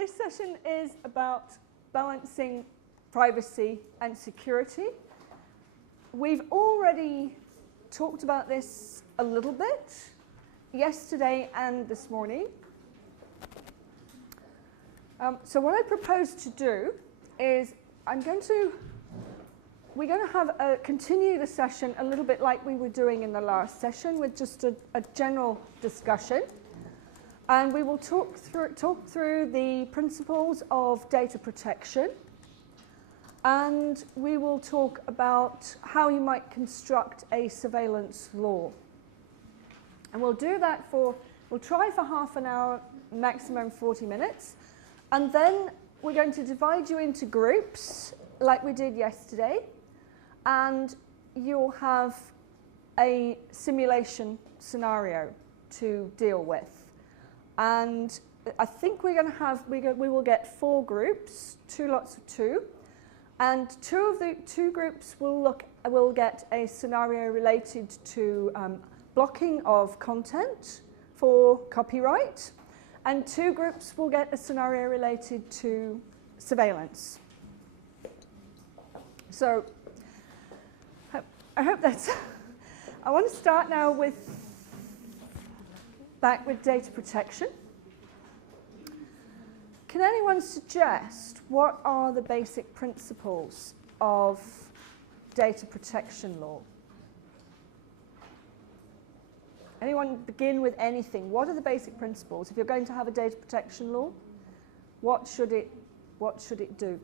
this session is about balancing privacy and security. We've already talked about this a little bit yesterday and this morning. So what I propose to do is we're going to continue the session a little bit like we were doing in the last session with just a general discussion. And we will talk through the principles of data protection. And we will talk about how you might construct a surveillance law. And we'll do that we'll try for half an hour, maximum 40 minutes. And then we're going to divide you into groups like we did yesterday. And you'll have a simulation scenario to deal with. And I think we will get 4 groups, 2 lots of 2. And 2 of the 2 groups will get a scenario related to blocking of content for copyright. And 2 groups will get a scenario related to surveillance. So I hope that's... I want to start now back with data protection. Can anyone suggest what are the basic principles of data protection law? Anyone begin with anything? What are the basic principles? If you're going to have a data protection law, what should it do?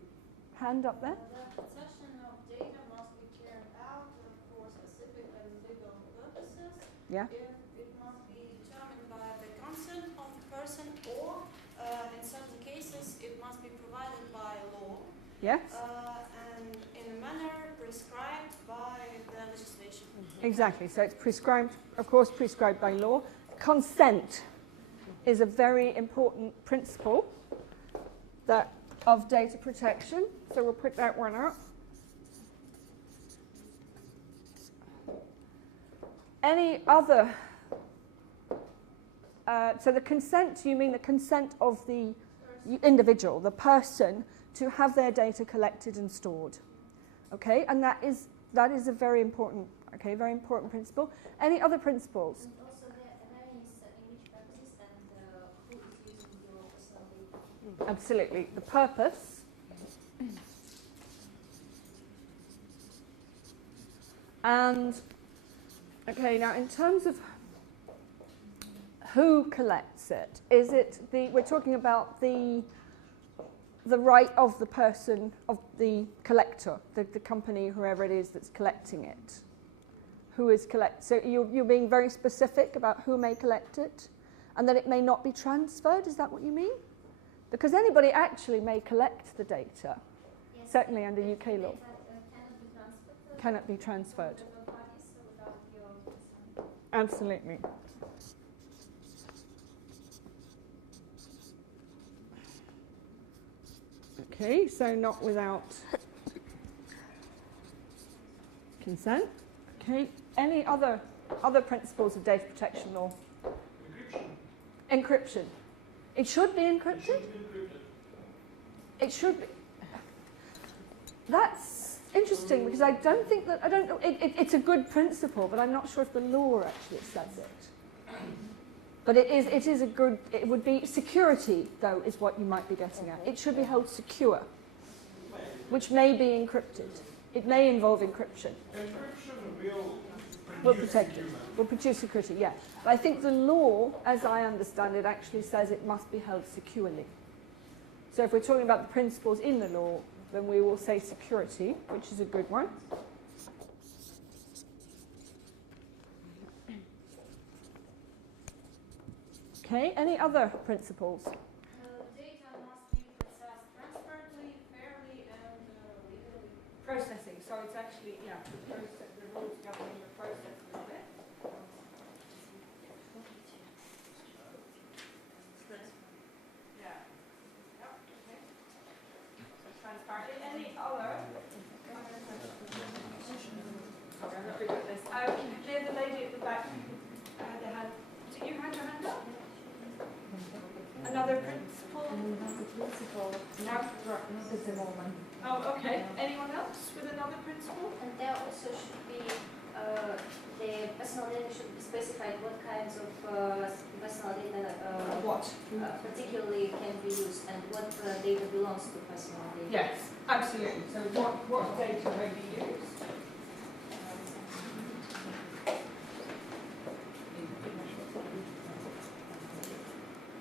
Hand up there. The protection of data must be carried out for specific and legal purposes. Yeah. It must be determined by the consent of the person, or in certain cases it must be provided by law. Yes. And in a manner prescribed by the legislation. Exactly. So it's prescribed, of course, prescribed by law. Consent is a very important principle of data protection. So we'll put that one up. Any other? So the consent, you mean the consent of the individual, the person, to have their data collected and stored. Okay, and that is a very important, very important principle. Any other principles? And also there is in which purposes and who is using your personal data. Absolutely, the purpose. And okay, now in terms of who collects it, is it we're talking about the right of the person, of the collector, the company, whoever it is that's collecting it. Who is so you're being very specific about who may collect it, and that it may not be transferred. Is that what you mean? Because anybody actually may collect the data, Yes. certainly under UK law. Cannot be transferred. Cannot be transferred. Parties without your consent. Absolutely. Okay, so not without consent. Okay, any other principles of data protection law? Encryption. It should be encrypted? It should be. That's interesting because I don't know, it's a good principle, but I'm not sure if the law actually says it. But it would be security, though, is what you might be getting at. It should be held secure, which may be encrypted. It may involve encryption. Encryption will protect it. Will produce security, yeah. But I think the law, as I understand it, actually says it must be held securely. So if we're talking about the principles in the law, then we will say security, which is a good one. Okay, any other principles? Data must be processed transparently, fairly, and legally. Processing, so it's actually, the rules governing the processing of it. Yeah. Yep, okay. So transparent. Any other? Sorry, I'm not good at this. Near the lady at the back had a hand. Did you have your hand up? Another principle No, at the moment. Oh, okay. Anyone else with another principle? And there also should be, the personal data should be specified what kinds of personal data particularly can be used and what data belongs to personal data. Yes, absolutely. So what data may be used?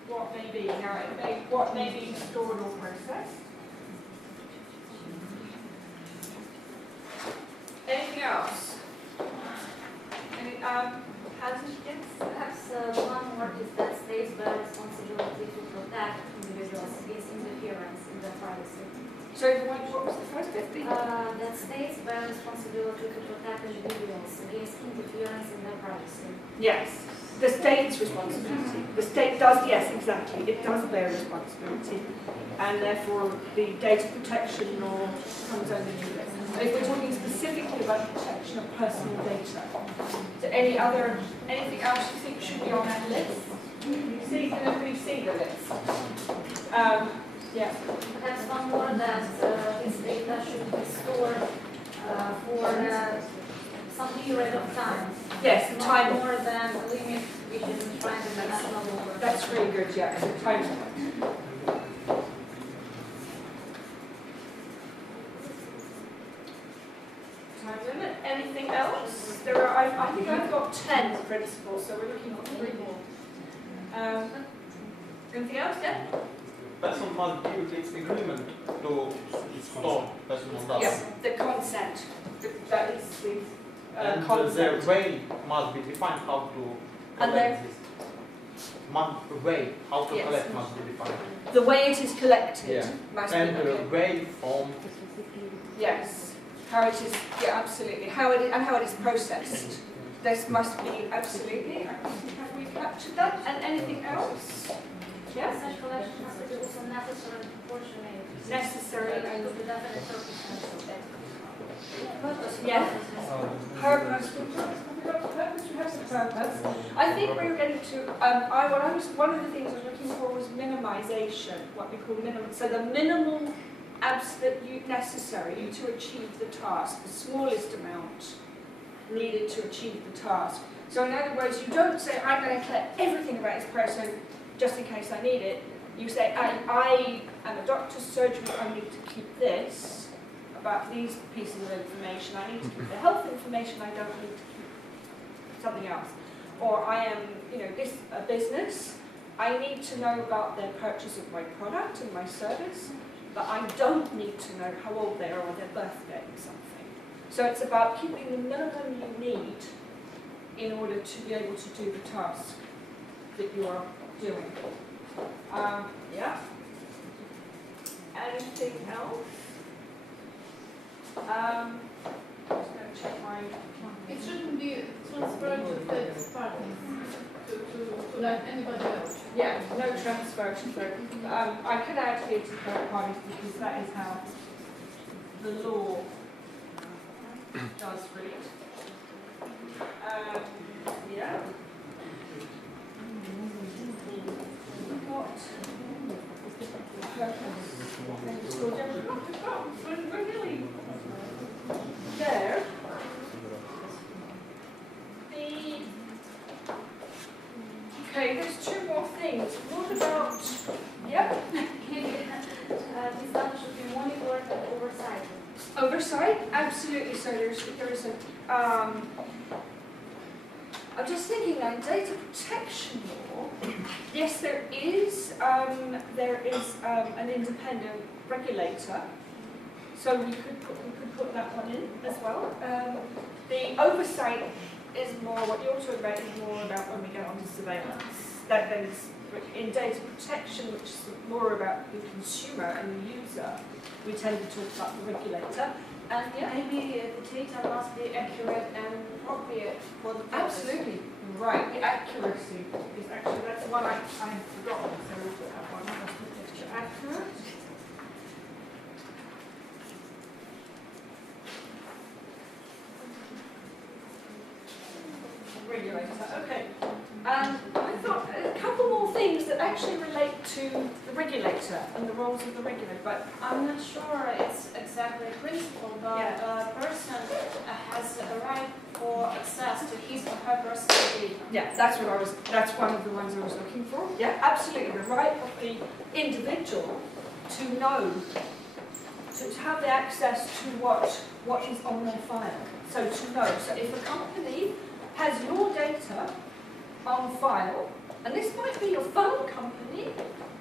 What may be? Now, what may be stored or processed? Anything else? Any, Perhaps one more is that states bear responsibility to protect individuals against interference in their privacy. sorry, what was the first bit? That states bear responsibility to protect individuals against interference in their privacy. Yes, the state's responsibility. The state does, yes, exactly. It does bear responsibility, and therefore the data protection law comes underneath it. But if we're talking specifically about the protection of personal data, so anything else you think should be on that list? Can everybody see the list? Yeah. Perhaps one more that this data should be stored for some period of time. Yes, the Not time. more than the limit which is enshrined in the national law. That's really good, yeah. So time limit. Time limit. Anything else? There are. I think I've got 10 principles, so we're looking at 3 more. Anything else? Yeah. Person must give its agreement to store personal data. Yes. The consent. That is the And consent. the way must be defined how to And there- collect this. Way how to Yes. collect must be defined. The way it is collected Yeah. must And be. the Okay. way from Yes. How it is. Yeah, absolutely. How it is, and how it is processed. This must be absolutely. Have we captured that? And anything else? Yeah. Such collection must be also necessary and proportionate. Necessary And and to the definite circumstances. yeah. Purpose. Have we got purpose? We have some purpose. I think we were getting to. One of the things I was looking for was minimization. What we call minimum. So the minimal, absolute necessary to achieve the task. The smallest amount needed to achieve the task. So in other words, you don't say I'm going to collect everything about this person just in case I need it. You say I am a doctor's surgeon. I need to keep this about these pieces of information. I need to keep the health information. I don't need to keep something else. Or I am, a business. I need to know about their purchase of my product and my service, but I don't need to know how old they are or their birthday or something. So it's about keeping the minimum you need in order to be able to do the task that you are doing. Yeah. Anything else? I'm just going to check my. It shouldn't be transferred to third parties, to like anybody else. Yeah, no transfer to third. I can add here to third parties because that is how the law does read. Yeah. What purpose? We're nearly there. Okay, there's 2 more things. What about? Yeah. This data should be monitored and oversight. Oversight, absolutely. So there is a. I'm just thinking on data protection law. Yes, there is an independent regulator. So we could put that one in as well. The oversight is more what you're talking about is more about when we get onto surveillance. That then is in data protection, which is more about the consumer and the user. We tend to talk about the regulator. And yeah, Maybe the data must be accurate and appropriate for the purpose. absolutely right. The accuracy is actually that's the one I forgot. So we'll put that one. Let's put extra accurate. Regulator. Okay. I thought a couple more things that actually relate to the regulator and the roles of the regulator, but I'm not sure it's exactly a principle, but Yeah. a person has a right for access to his or her personal data. yeah, that's one of the ones I was looking for. Yeah, absolutely, the right of the individual to know, to have the access to what is on their file. So to know, so if a company has your data on file, and this might be your phone company,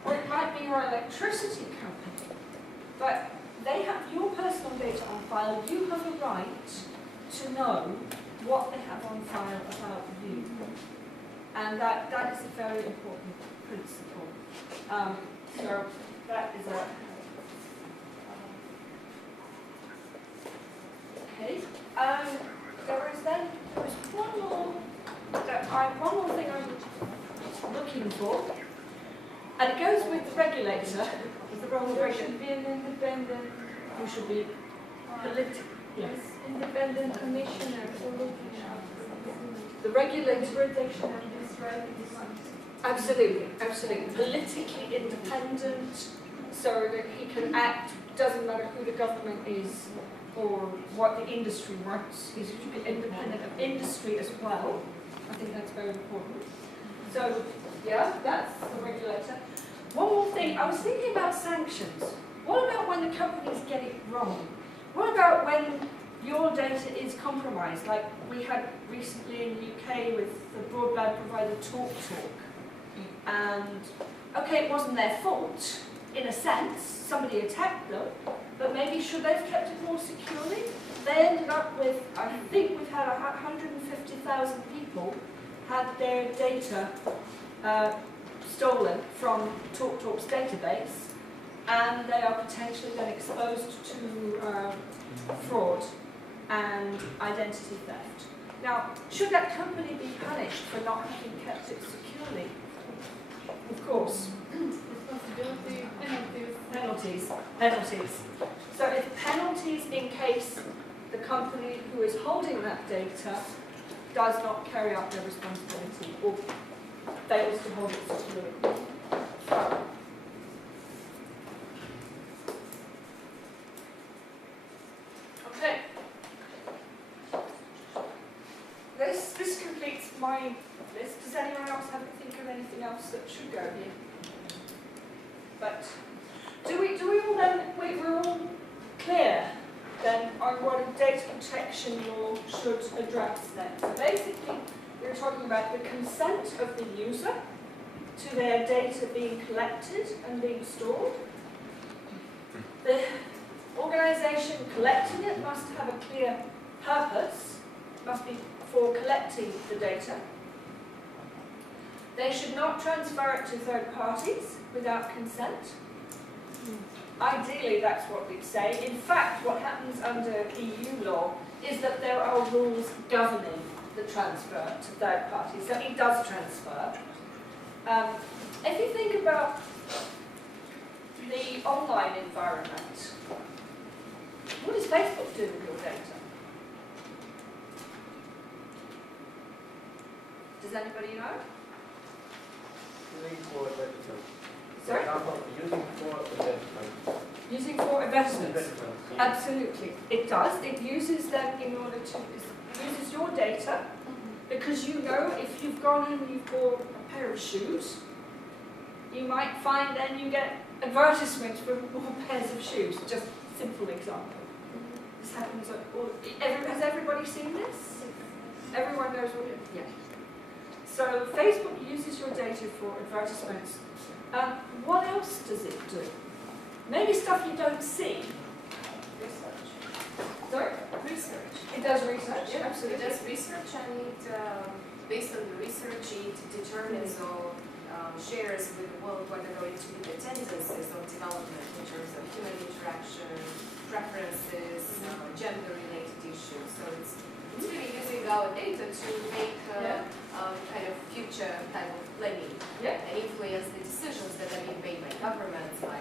or it might be your electricity company, but they have your personal data on file, you have a right to know what they have on file about you. And that is a very important principle. So that is a... Okay. There is one more thing I'm looking for, and it goes with the regulator. The role of the regulator. Should be an independent, Who should be political? Yes. independent commissioner for looking at The regulator. protection of this right. Absolutely, absolutely. Politically independent, so that he can act. Doesn't matter who the government is or what the industry wants. He should be independent of industry as well. I think that's very important. So, yeah, that's the regulator. One more thing, I was thinking about sanctions. What about when the companies get it wrong? What about when your data is compromised, like we had recently in the UK with the broadband provider TalkTalk? And, okay, it wasn't their fault, in a sense, somebody attacked them, but maybe should they have kept it more securely? They ended up with, I think we've had 150,000 people had their data stolen from TalkTalk's database, and they are potentially then exposed to fraud and identity theft. Now, should that company be punished for not having kept it securely? Of course. Responsibility, penalties. Penalties. So if penalties in case the company who is holding that data does not carry out their responsibility or fails to hold it securely. So, okay. This completes my list. Does anyone else have to think of anything else that should go here? But do we all then, we're all clear then on what a data protection law should address then? So basically, we're talking about the consent of the user to their data being collected and being stored. The organisation collecting it must have a clear purpose, must be for collecting the data. They should not transfer it to third parties without consent. Ideally, that's what we'd say. In fact, what happens under EU law is that there are rules governing the transfer to third parties. So it does transfer. If you think about the online environment, what does Facebook do with your data? Does anybody know? Using for investment. Sorry? Using for investment. Using for investments. Investment. Absolutely, it does. It uses them in order to, it uses your data, because you know if you've gone and you've bought a pair of shoes, you might find then you get advertisements for more pairs of shoes. Just a simple example. This happens at all. Has everybody seen this? Everyone knows what it is? Yeah. So Facebook uses your data for advertisements. What else does it do? Maybe stuff you don't see. Research. Sorry? Research. It does research, Yeah, absolutely. it does research, and it, based on the research, it determines or shares with the world what are going to be the tendencies of development in terms of human interaction, preferences, gender-related issues. So it's really using our data to make kind of future kind of planning and influence the decisions that are being made by governments, by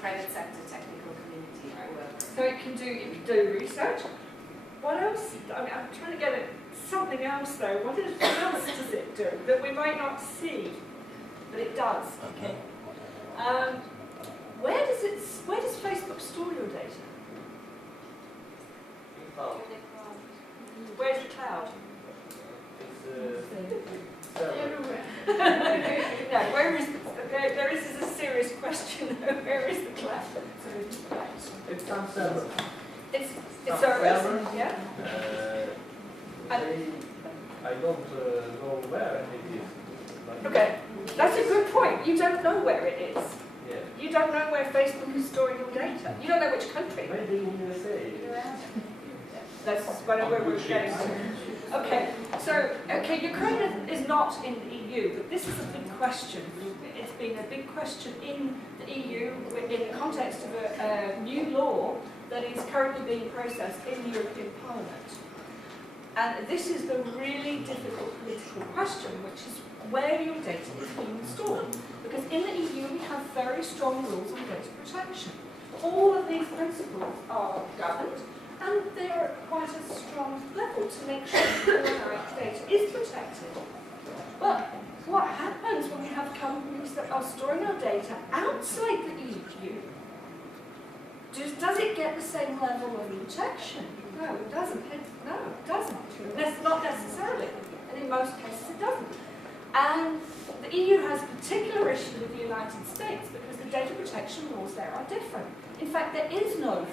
private sector, technical community, whoever. So it can do research. What else? I mean, I'm trying to get at something else though. What else does it do that we might not see? but it does. Okay. Where does Facebook store your data? Where's the cloud? Everywhere. No, where is there is a serious question. Where is the cloud? It's some server. It's Some servers, server. yeah. I don't know where it is. But Okay, that's a good point. You don't know where it is. Yeah. You don't know where Facebook is storing your data. You don't know which country. Maybe in USA. That's where we're getting to. Okay, so Ukraine is not in the EU, but this is a big question. It's been a big question in the EU in the context of a new law that is currently being processed in the European Parliament. And this is the really difficult political question, which is where your data is being stored. Because in the EU we have very strong rules on data protection. All of these principles are governed, and they're at quite a strong level to make sure that all our data is protected. But what happens when we have companies that are storing our data outside the EU? Does it get the same level of protection? No, it doesn't. No, it doesn't. Not necessarily. And in most cases it doesn't. And the EU has a particular issue with the United States because the data protection laws there are different. In fact, there is no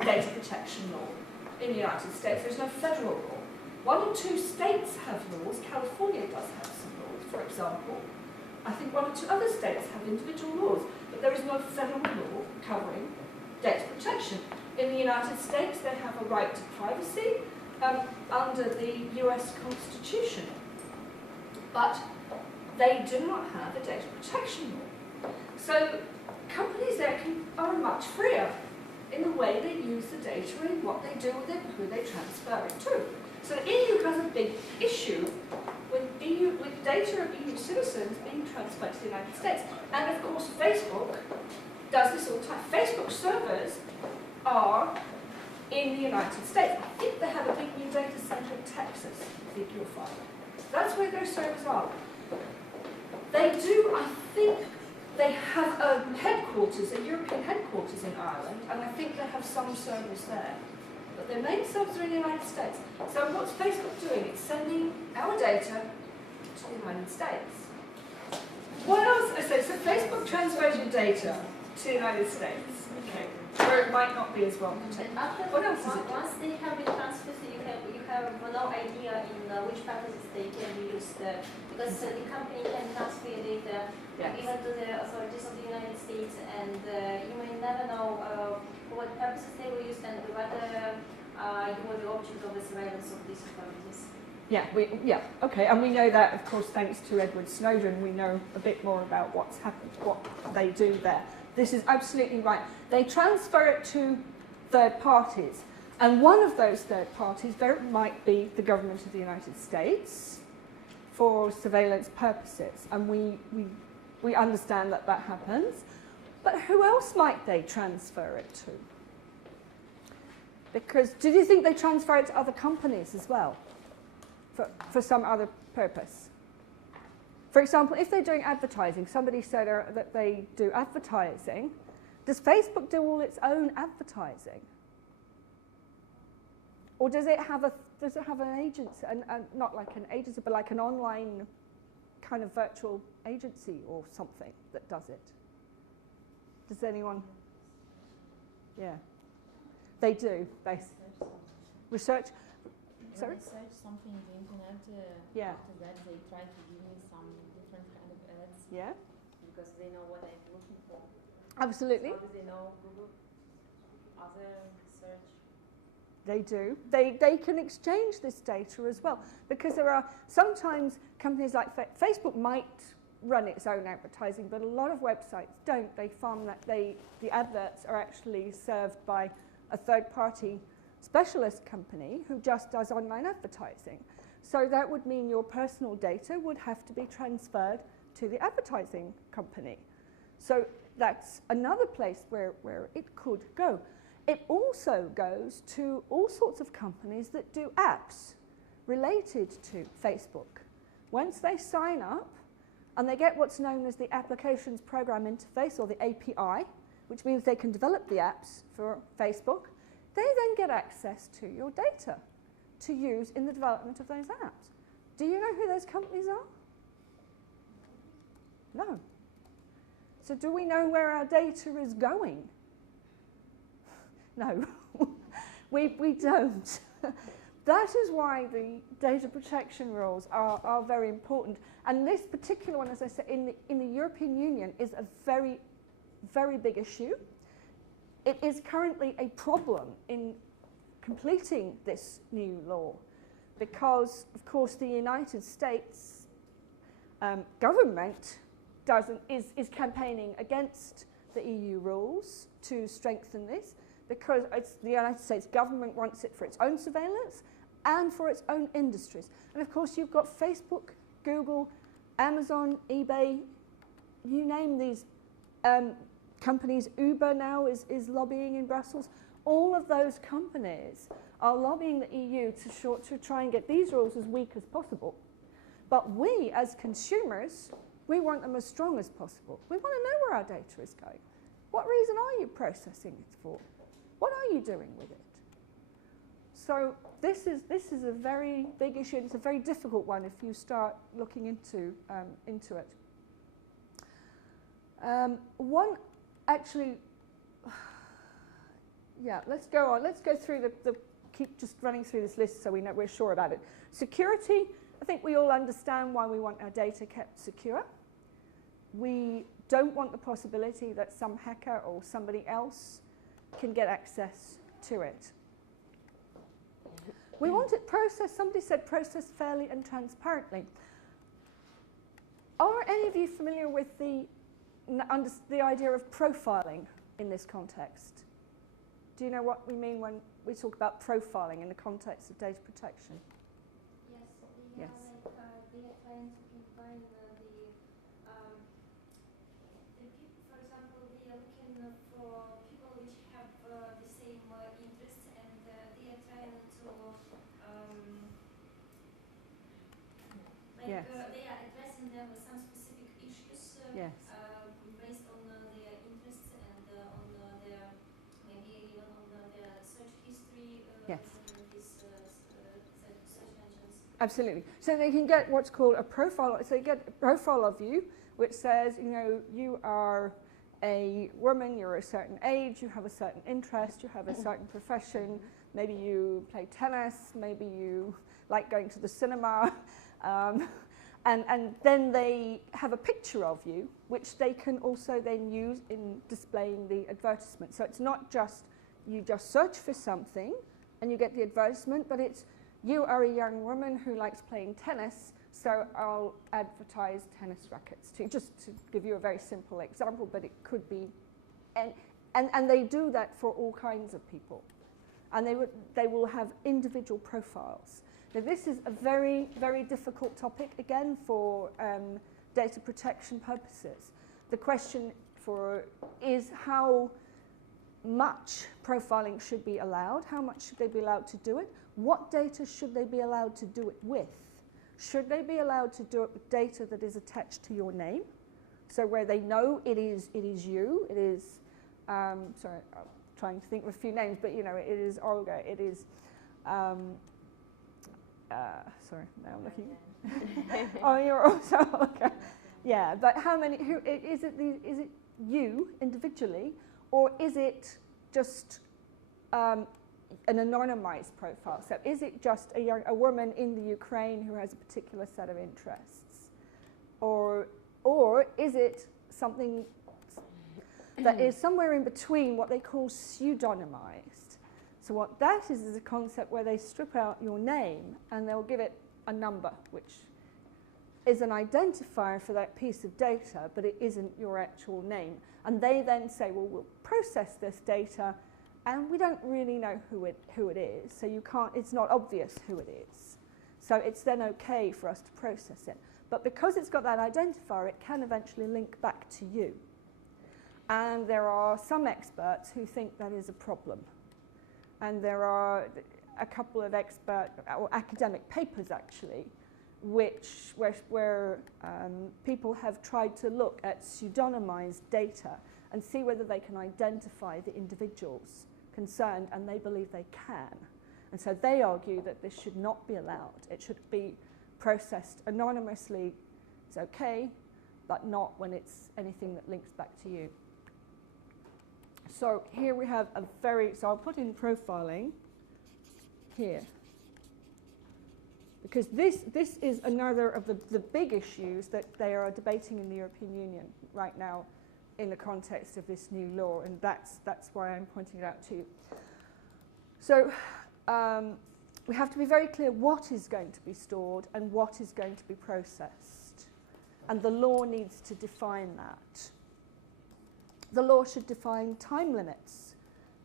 data protection law in the United States. There's no federal law. 1 or 2 states have laws. California does have some laws, for example. I think 1 or 2 other states have individual laws, but there is no federal law covering data protection. In the United States, they have a right to privacy under the US Constitution, but they do not have a data protection law. So companies there are much freer in the way they use the data and what they do with it and who they transfer it to. So the EU has a big issue with data of EU citizens being transferred to the United States. And of course Facebook does this all the time. Facebook servers are in the United States. I think they have a big new data center in Texas, I think you'll find. That's where their servers are. They do, I think, they have a headquarters, a European headquarters in Ireland, and I think they have some servers there. But their main servers are in the United States. So what's Facebook doing? It's sending our data to the United States. What else? So Facebook transfers your data to the United States, okay, where it might not be as well protected. What else is it? Once they have been transferred, you have no idea in which purposes they can be used. Because the company can transfer your data even to the authorities of the United States, and you may never know for what purposes they were used and whether you were the object of the surveillance of these authorities. Okay, and we know that, of course, thanks to Edward Snowden, we know a bit more about what's happened, what they do there. This is absolutely right. They transfer it to third parties, and one of those third parties might be the government of the United States for surveillance purposes, and we understand that that happens. But who else might they transfer it to? Because do you think they transfer it to other companies as well? For some other purpose. For example, if they're doing advertising, somebody said that they do advertising, does Facebook do all its own advertising? Or does it have an agency, not like an agency, but like an online kind of virtual agency or something that does it? Does anyone? Yeah. They do. They research. Sorry? When I search something on the internet, after that they try to give me some different kind of ads. Yeah. Because they know what I'm looking for. Absolutely. How do they know Google? Other search? They do. They can exchange this data as well, because there are sometimes companies like Facebook might run its own advertising, but a lot of websites don't. They find that the adverts are actually served by a third-party specialist company who just does online advertising. So that would mean your personal data would have to be transferred to the advertising company. So that's another place where it could go. It also goes to all sorts of companies that do apps related to Facebook. Once they sign up and they get what's known as the Applications Program Interface, or the API, which means they can develop the apps for Facebook. They then get access to your data to use in the development of those apps. Do you know who those companies are? No. So do we know where our data is going? No, we don't. That is why the data protection rules are very important. And this particular one, as I said, in the European Union is a very, very big issue. It is currently a problem in completing this new law because, of course, the United States government is campaigning against the EU rules to strengthen this because the United States government wants it for its own surveillance and for its own industries. And of course you've got Facebook, Google, Amazon, eBay, you name these companies. Uber now is lobbying in Brussels. All of those companies are lobbying the EU to try and get these rules as weak as possible. But we, as consumers, we want them as strong as possible. We want to know where our data is going. What reason are you processing it for? What are you doing with it? So this is a very big issue, and it's a very difficult one if you start looking into it. Let's go on. Let's go through keep just running through this list so we're sure about it. Security, I think we all understand why we want our data kept secure. We don't want the possibility that some hacker or somebody else can get access to it. We want it processed, somebody said processed fairly and transparently. Are any of you familiar with the idea of profiling in this context? Do you know what we mean when we talk about profiling in the context of data protection? Yes, Yes. they are trying to combine for example, they are looking for people which have the same interests, and they are trying to Yes. they are addressing them with some specific issues Yes. based on their interests and on their maybe even on their search history. Yes. Using these search engines. Absolutely. So they can get what's called a profile. So they get a profile of you, which says, you are a woman, you're a certain age, you have a certain interest, you have a certain profession, maybe you play tennis, maybe you like going to the cinema, and then they have a picture of you, which they can also then use in displaying the advertisement. So it's not just you just search for something and you get the advertisement, but it's you are a young woman who likes playing tennis, so I'll advertise tennis rackets. Just to give you a very simple example, but it could be, and they do that for all kinds of people, and they will have individual profiles. Now this is a very, very difficult topic again for data protection purposes. The question is how much profiling should be allowed, how much should they be allowed to do it, what data should they be allowed to do it with? Should they be allowed to do it with data that is attached to your name? So where they know it is you, it is, sorry, I'm trying to think of a few names, but it is Olga, it is, sorry, now I'm looking. Oh, you're also Olga. Yeah, but how many, is it you individually, or is it just an anonymized profile? So is it just a woman in the Ukraine who has a particular set of interests? Or is it something that is somewhere in between what they call pseudonymized? So what that is a concept where they strip out your name and they'll give it a number, which is an identifier for that piece of data, but it isn't your actual name. And they then say, well, we'll process this data, and we don't really know who it is, so it's not obvious who it is. So it's then okay for us to process it. But because it's got that identifier, it can eventually link back to you. And there are some experts who think that is a problem. And there are a couple of expert or academic papers actually where people have tried to look at pseudonymized data and see whether they can identify the individuals concerned, and they believe they can. And so they argue that this should not be allowed. It should be processed anonymously. It's okay, but not when it's anything that links back to you. So here we have so I'll put in profiling here. Because this is another of the big issues that they are debating in the European Union right now in the context of this new law, and that's why I'm pointing it out to you. So we have to be very clear what is going to be stored and what is going to be processed. And the law needs to define that. The law should define time limits,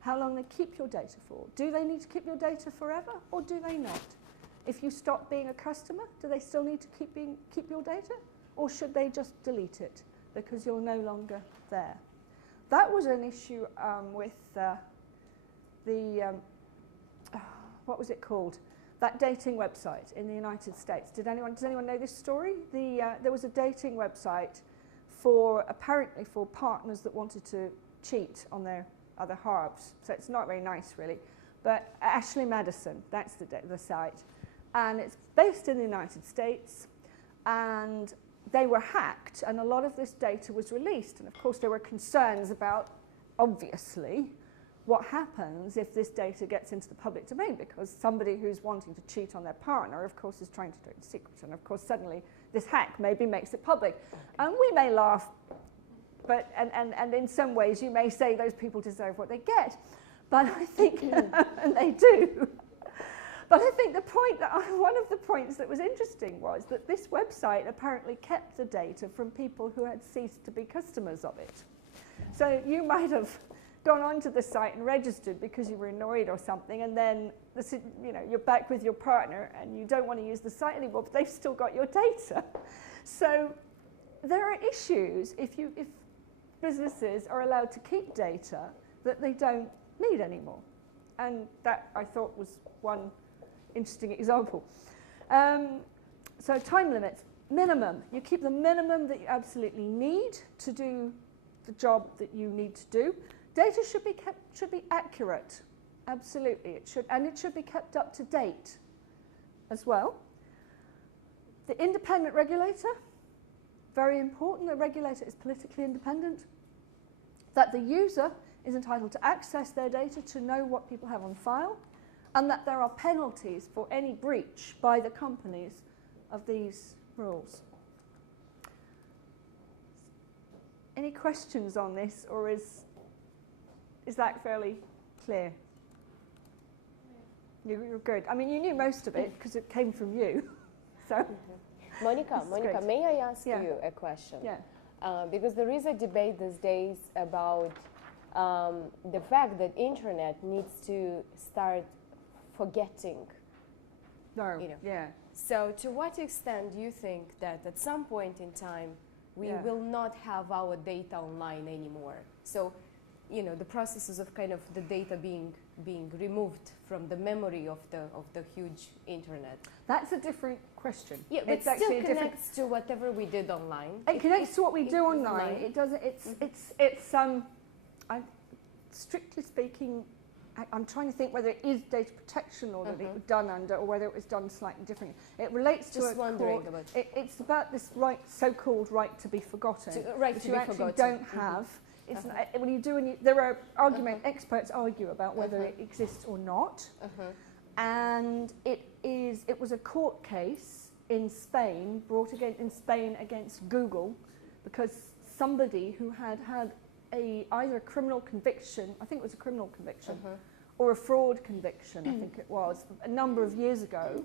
how long they keep your data for. Do they need to keep your data forever, or do they not? If you stop being a customer, do they still need to keep your data? Or should they just delete it because you're no longer there? That was an issue with what was it called? That dating website in the United States. Does anyone know this story? There was a dating website apparently for partners that wanted to cheat on their other halves. So it's not very nice, really. But Ashley Madison, that's the site. And it's based in the United States, and they were hacked, and a lot of this data was released. And of course, there were concerns about, obviously, what happens if this data gets into the public domain, because somebody who's wanting to cheat on their partner, of course, is trying to do it in secret. And of course, suddenly, this hack maybe makes it public. And we may laugh, but and in some ways, you may say those people deserve what they get. But I think, and they do. But I think one of the points that was interesting was that this website apparently kept the data from people who had ceased to be customers of it. So you might have gone onto the site and registered because you were annoyed or something, and then you're back with your partner and you don't want to use the site anymore, but they've still got your data. So there are issues if businesses are allowed to keep data that they don't need anymore. And that, I thought, was one interesting example. So time limits, minimum. You keep the minimum that you absolutely need to do the job that you need to do. Data should be accurate, absolutely. It should be kept up to date as well. The independent regulator, very important. The regulator is politically independent. That the user is entitled to access their data to know what people have on file, and that there are penalties for any breach by the companies of these rules. Any questions on this, or is that fairly clear? You're good. I mean, you knew most of it because it came from you. So, Monica, great. may I ask you a question? Yeah. Because there is a debate these days about the fact that internet needs to start forgetting. No. Yeah. So to what extent do you think that at some point in time we will not have our data online anymore? So, the processes of kind of the data being removed from the memory of the huge internet. That's a different question. Yeah, but it still connects to whatever we did online. It connects to what we do online. It doesn't. It's strictly speaking, I'm trying to think whether it is data protection law that it was done under, or whether it was done slightly differently. It relates to it's about this so-called right to be forgotten. Right to be forgotten. Don't have. It's there are experts argue about whether it exists or not. And it was a court case in Spain, brought in Spain against Google, because somebody who had either a criminal conviction, I think it was a criminal conviction, or a fraud conviction, I think it was, a number of years ago,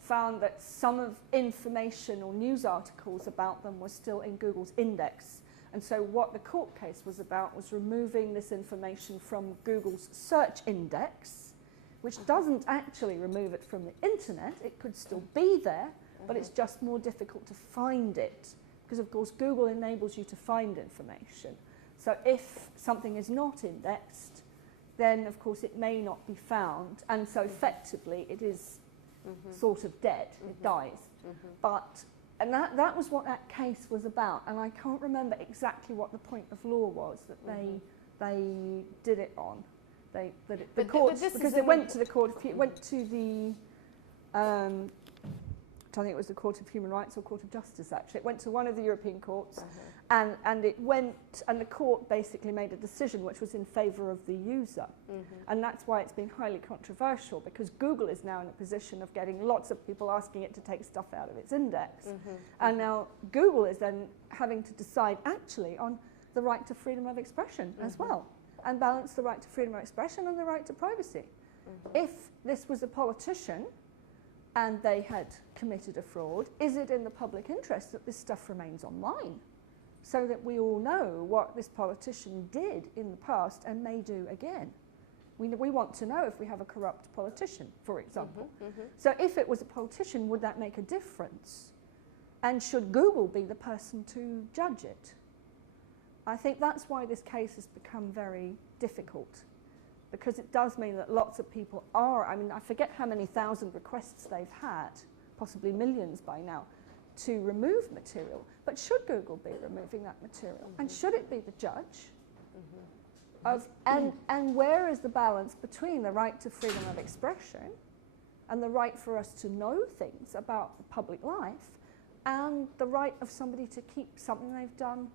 found that some of information or news articles about them were still in Google's index. And so what the court case was about was removing this information from Google's search index, which doesn't actually remove it from the internet. It could still be there, but it's just more difficult to find it, because of course Google enables you to find information. So if something is not indexed, then of course it may not be found, and so effectively it is sort of dead, it dies. But, and that was what that case was about, and I can't remember exactly what the point of law was that they did it on. The courts, because it went to the court, it went to the, I think it was the Court of Human Rights or Court of Justice actually. It went to one of the European courts, and it went, and the court basically made a decision which was in favour of the user. And that's why it's been highly controversial, because Google is now in a position of getting lots of people asking it to take stuff out of its index. And now Google is then having to decide actually on the right to freedom of expression as well, and balance the right to freedom of expression and the right to privacy. If this was a politician and they had committed a fraud, is it in the public interest that this stuff remains online so that we all know what this politician did in the past and may do again? We want to know if we have a corrupt politician, for example. So if it was a politician, would that make a difference? And should Google be the person to judge it? I think that's why this case has become very difficult, because it does mean that lots of people are, I mean, I forget how many thousand requests they've had, possibly millions by now, to remove material. But should Google be removing that material? And should it be the judge? And where is the balance between the right to freedom of expression and the right for us to know things about the public life and the right of somebody to keep something they've done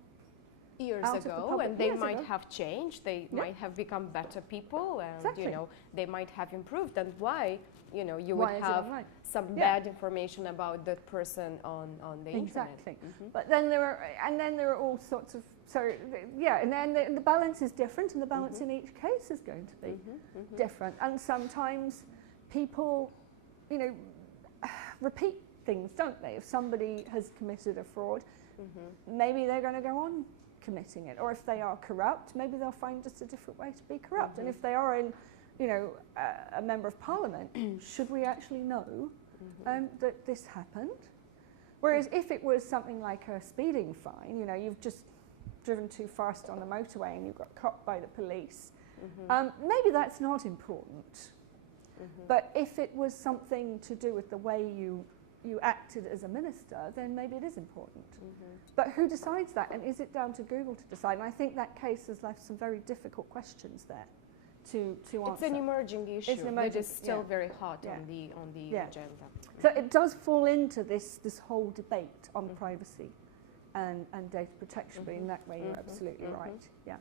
years ago, and they might have changed, they might have become better people, and you know, they might have improved, and why, you know, you would have some bad information about that person on the internet. Exactly. But then there are all sorts of, so yeah, and then the balance is different, and the balance in each case is going to be different, and sometimes people, you know, repeat things, don't they? If somebody has committed a fraud, maybe they're going to go on committing it, or if they are corrupt, maybe they'll find just a different way to be corrupt. And if they are in, you know, a member of parliament, should we actually know that this happened? Whereas if it was something like a speeding fine, you know, you've just driven too fast on the motorway and you got caught by the police, maybe that's not important. But if it was something to do with the way you acted as a minister, then maybe it is important. But who decides that? And is it down to Google to decide? And I think that case has left some very difficult questions there to answer. It's an emerging issue. It is still very hot on the agenda. So it does fall into this whole debate on privacy and data protection, but in that way you're absolutely right. Yeah.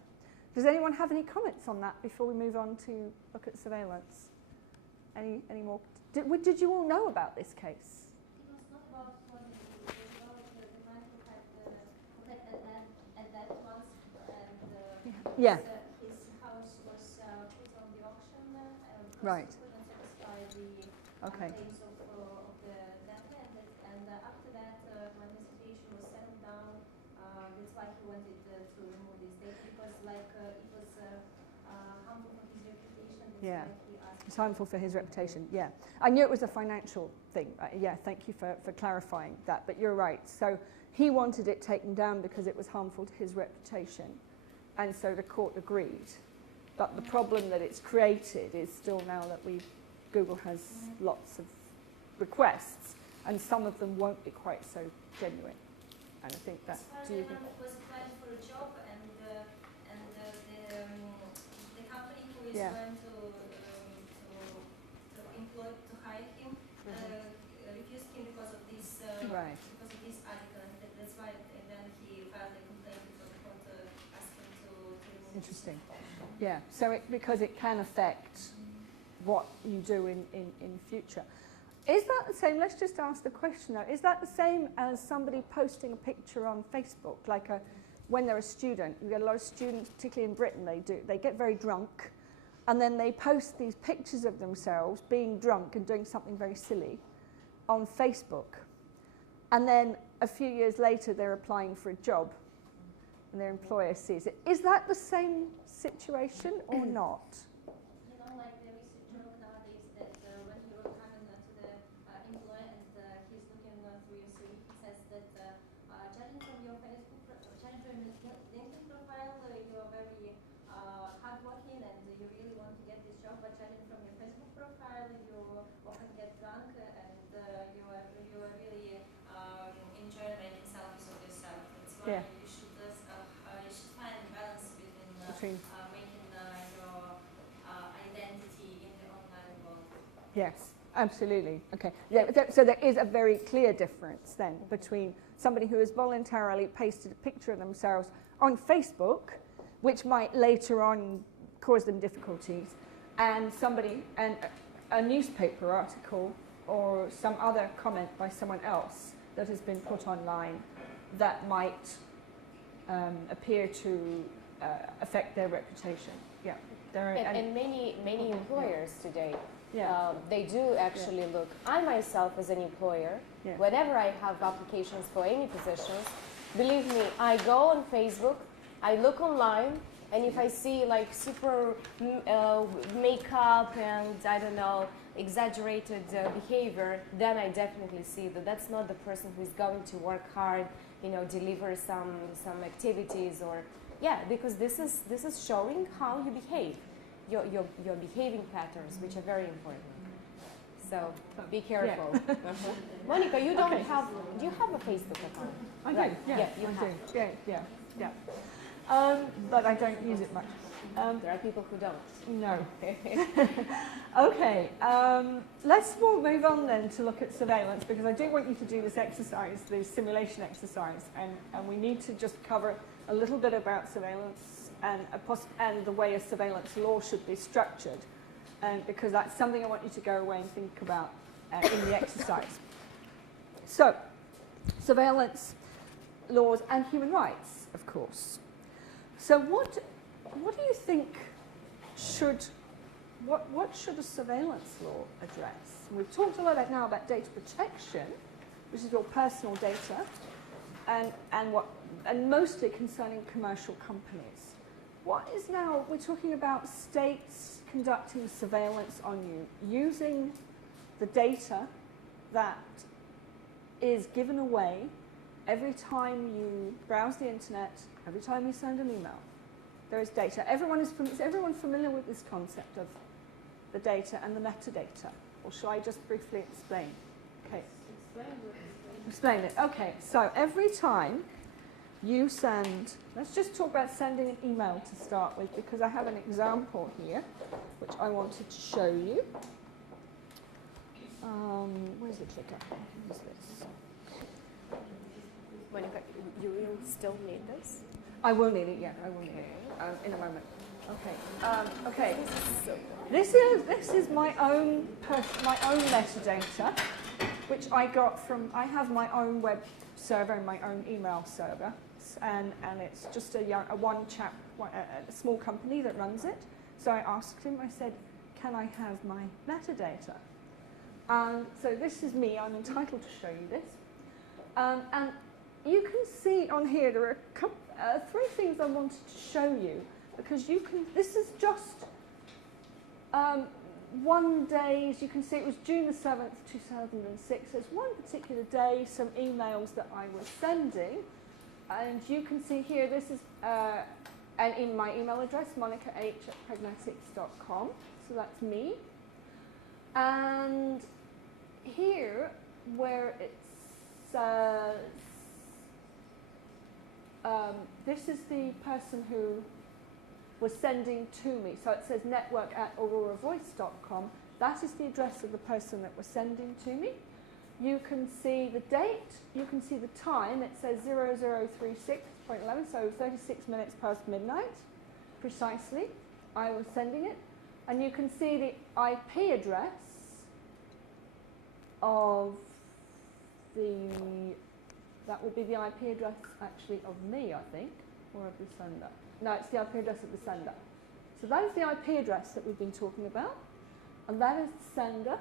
Does anyone have any comments on that before we move on to look at surveillance? Any more? Did you all know about this case? Yeah. His house was put on the auction, Right. couldn't satisfy the claims of the data, and after that, when the situation was settled down, that's why he wanted to remove this data, because like it was harmful for his reputation. That's why he asked. It's harmful for his reputation. Yeah, I knew it was a financial thing. Yeah, thank you for clarifying that. But you're right. So he wanted it taken down because it was harmful to his reputation. And so the court agreed. But the problem that it's created is still now that Google has lots of requests, and some of them won't be quite so genuine. And I think that. Do you think? Was applying for a job, and the company who is going to employ to hire him refused him because of this article. And that's why then he filed a complaint because the court asked him to remove. Interesting. Yeah. So because it can affect what you do in future. Is that the same? Let's just ask the question though. Is that the same as somebody posting a picture on Facebook, like when they're a student? You get a lot of students, particularly in Britain, they get very drunk, and then they post these pictures of themselves being drunk and doing something very silly on Facebook, and then a few years later they're applying for a job, and their employer sees it. Is that the same situation or not? why Yeah. you should find a balance between Between, making your identity in the online world. yes, absolutely. Okay. Yeah, so there is a very clear difference then between somebody who has voluntarily pasted a picture of themselves on Facebook, which might later on cause them difficulties, and somebody, and a newspaper article or some other comment by someone else that has been put online that might appear to affect their reputation. Yeah. And many employers today, yeah. they do actually look. I myself, as an employer, Yeah. whenever I have applications for any positions, believe me, I go on Facebook, I look online, and if I see like super makeup and I don't know, exaggerated behavior, then I definitely see that that's not the person who's going to work hard, deliver some activities, or because this is showing how you behave, your behaving patterns, which are very important. So be careful. Yeah. Monica, you don't have. Do you have a Facebook account? I Right. do. Yeah, you I have. do. Yeah. But I don't use it much. There are people who don't. No. Okay. Let's move on then to look at surveillance, because I do want you to do this exercise, the simulation exercise, and we need to just cover a little bit about surveillance and the way a surveillance law should be structured, because that's something I want you to go away and think about in the exercise. So, surveillance laws and human rights, of course. So what do you think what should a surveillance law address? We've talked a lot now about data protection, which is your personal data, and mostly concerning commercial companies. What is now, we're talking about states conducting surveillance on you, using the data that is given away every time you browse the internet, every time you send an email. There is data. Is everyone familiar with this concept of the data and the metadata? Or shall I just briefly explain? Okay. Explain it. Okay, so every time you send, let's just talk about sending an email to start with, because I have an example here which I wanted to show you. Where's the clicker? What is this? Monica, you will still need this? I will need it, yeah, I will need it in a moment. Okay. Okay. This is my own metadata, which I got from. I have my own web server and my own email server, and it's just a small company that runs it. So I asked him. I said, "Can I have my metadata?" And so this is me. I'm entitled to show you this, and you can see on here there are three things I wanted to show you, because this is just one day. As you can see, it was June the 7th, 2006. There's one particular day, some emails that I was sending, and you can see here, this is and in my email address, monicah@pragmatics.com, so that's me. And here, where it says, this is the person who was sending to me. So it says network@auroravoice.com. That is the address of the person that was sending to me. You can see the date. You can see the time. It says 0036.11, so 36 minutes past midnight, precisely. I was sending it. And you can see the IP address of that will be the IP address actually of me, I think, or of the sender. No, it's the IP address of the sender. So that is the IP address that we've been talking about, and that is the sender.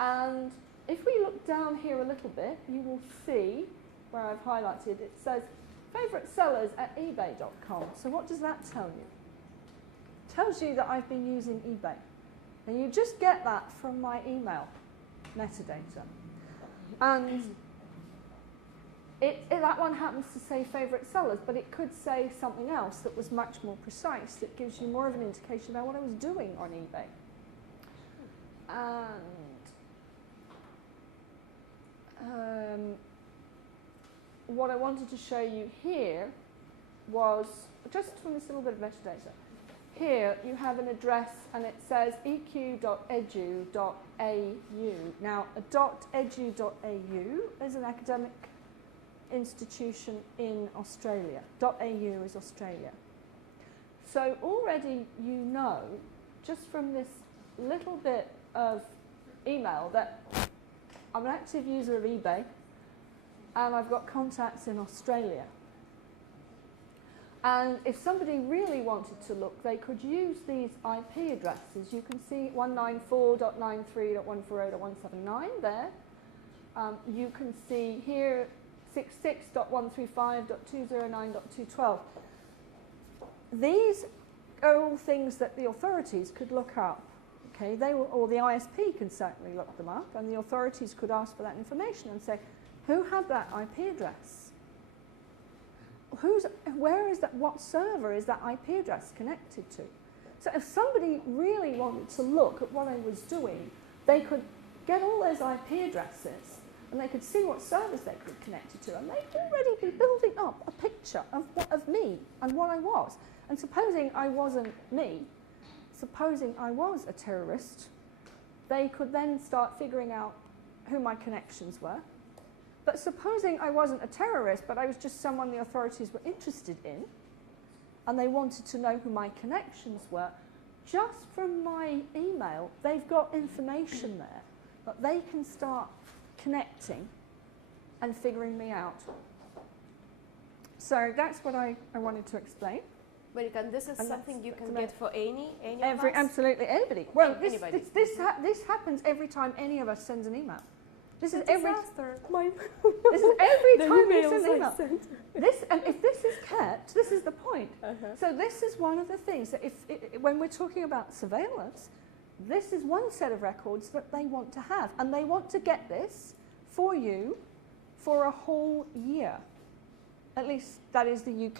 And if we look down here a little bit, you will see where I've highlighted, it says favourite sellers at ebay.com. So what does that tell you? It tells you that I've been using eBay. And you just get that from my email metadata. And that one happens to say favourite sellers, but it could say something else that was much more precise, that gives you more of an indication about what I was doing on eBay. And what I wanted to show you here was just from this little bit of metadata. Here you have an address and it says eq.edu.au. Now, .edu.au is an academic institution in Australia. .au is Australia. So already you know, just from this little bit of email, that I'm an active user of eBay and I've got contacts in Australia. And if somebody really wanted to look, they could use these IP addresses. You can see 194.93.140.179 there. You can see here 66.135.209.212. These are all things that the authorities could look up. Okay, they will, or the ISP can certainly look them up, and the authorities could ask for that information and say, who had that IP address? Where is that? What server is that IP address connected to? So if somebody really wanted to look at what I was doing, they could get all those IP addresses and they could see what servers they could connect it to, and they'd already be building up a picture of me and what I was. And supposing I wasn't me, supposing I was a terrorist, they could then start figuring out who my connections were. But supposing I wasn't a terrorist, but I was just someone the authorities were interested in, and they wanted to know who my connections were, just from my email, they've got information there that they can start connecting and figuring me out. So that's what I wanted to explain. But this is And something you can get for any of us? Absolutely anybody. Well, Anybody. this happens every time any of us sends an email. This is every disaster. this is every The time we emails send an I email. sent. And if this is kept, this is the point. So this is one of the things that when we're talking about surveillance, this is one set of records that they want to have, and they want to get this for you for a whole year. At least that is the new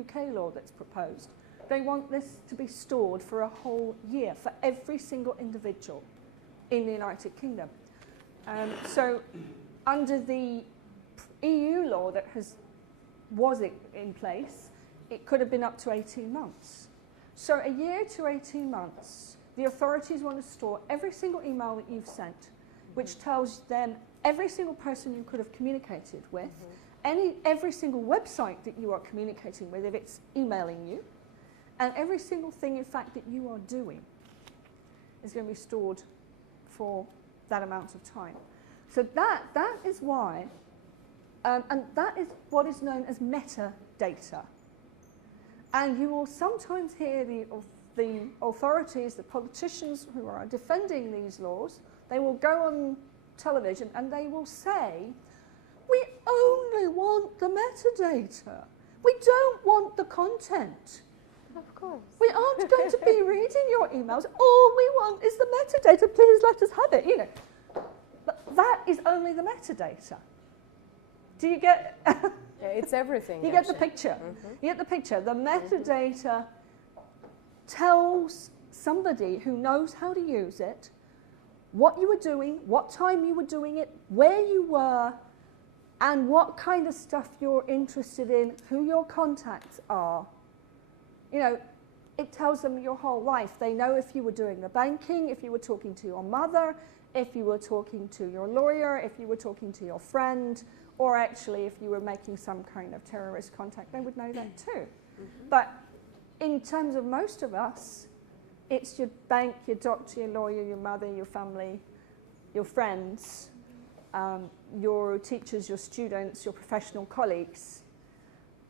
UK law that's proposed. They want this to be stored for a whole year for every single individual in the United Kingdom. So under the EU law that was in place, it could have been up to 18 months. So a year to 18 months, the authorities want to store every single email that you've sent, which tells them every single person you could have communicated with, every single website that you are communicating with if it's emailing you, and every single thing, in fact, that you are doing is going to be stored for that amount of time. So that is why, and that is what is known as metadata. And you will sometimes hear the authorities, the politicians who are defending these laws, they will go on television and they will say, we only want the metadata. We don't want the content. Of course. We aren't going to be reading your emails. All we want is the metadata. Please let us have it. You know, but that is only the metadata. Do you get? Yeah, it's everything. You get the picture. You get the picture. The metadata tells somebody who knows how to use it what you were doing, what time you were doing it, where you were, and what kind of stuff you're interested in, who your contacts are. You know, it tells them your whole life. They know if you were doing the banking, if you were talking to your mother, if you were talking to your lawyer, if you were talking to your friend, or actually if you were making some kind of terrorist contact, they would know that too. But in terms of most of us, it's your bank, your doctor, your lawyer, your mother, your family, your friends, your teachers, your students, your professional colleagues,